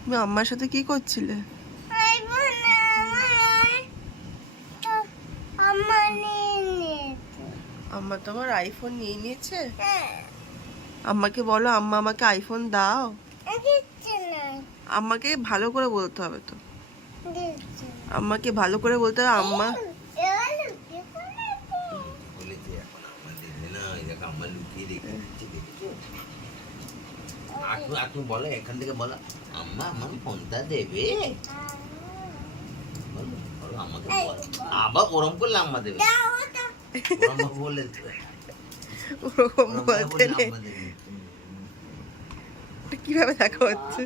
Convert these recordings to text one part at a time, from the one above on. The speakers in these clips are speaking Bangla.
তুমি আম্মার সাথে কি করছিলে? আম্মা তোমার আইফোন নিয়ে নিয়েছে। আম্মাকে বলো আম্মা আমাকে আইফোন দাও। আম্মাকে ভালো করে বলতে হবে তো। আম্মাকে ভালো করে বলতে হবে আম্মা আম্মা লুকিয়ে আটু আটু বলো এখান থেকে বলো। আম্মা আমার ফোনটা দেবে? বলো বলো আমাকে বলো। আবার ওরম করলে আম্মা দেবে? ওরম ওরকম বলতে এটা কীভাবে দেখা হচ্ছে?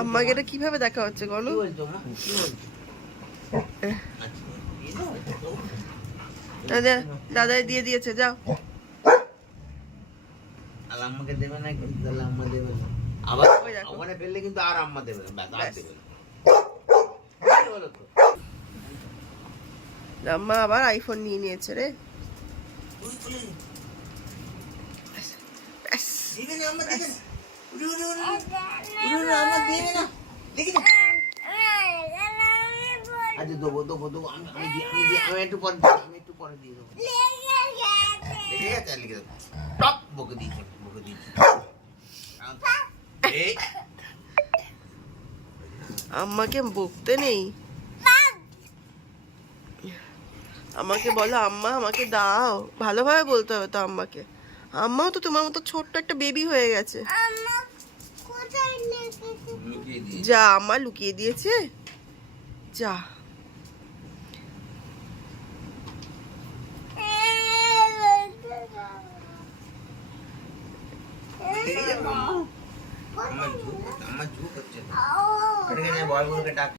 আম্মাকে এটা কীভাবে দেখা হচ্ছে বলছো আচ্ছা। দাদা দাদাই দিয়ে দিয়েছে যাও। আম্মাকে দেবে না কিন্তু তাহলে আম্মা দেবে না। আবার ওখানে ফেললে কিন্তু আর আম্মা দেবে না। ব্যাস আর দেবে না? আম্মা আবার আইফোন নিয়ে নিয়েছে রে। আচ্ছা দেবো দেবো দেবো। আমি একটু পরে আমি একটু পরে দিয়ে দেবো। গেছে লিখে টপ বকে দিয়েছে বকে দিয়েছে এই আম্মাকে বকতে নেই আমাকে বলো আম্মা আমাকে দাও ভালোভাবে বলতে হবে তো আম্মাকে আম্মাও তো তোমার মতো ছোট্ট একটা বেবি হয়ে গেছে যা আম্মা লুকিয়ে দিয়েছে যা আমার ঝুঁক আমার ঝুঁক হচ্ছে না বলগুলোকে ডাক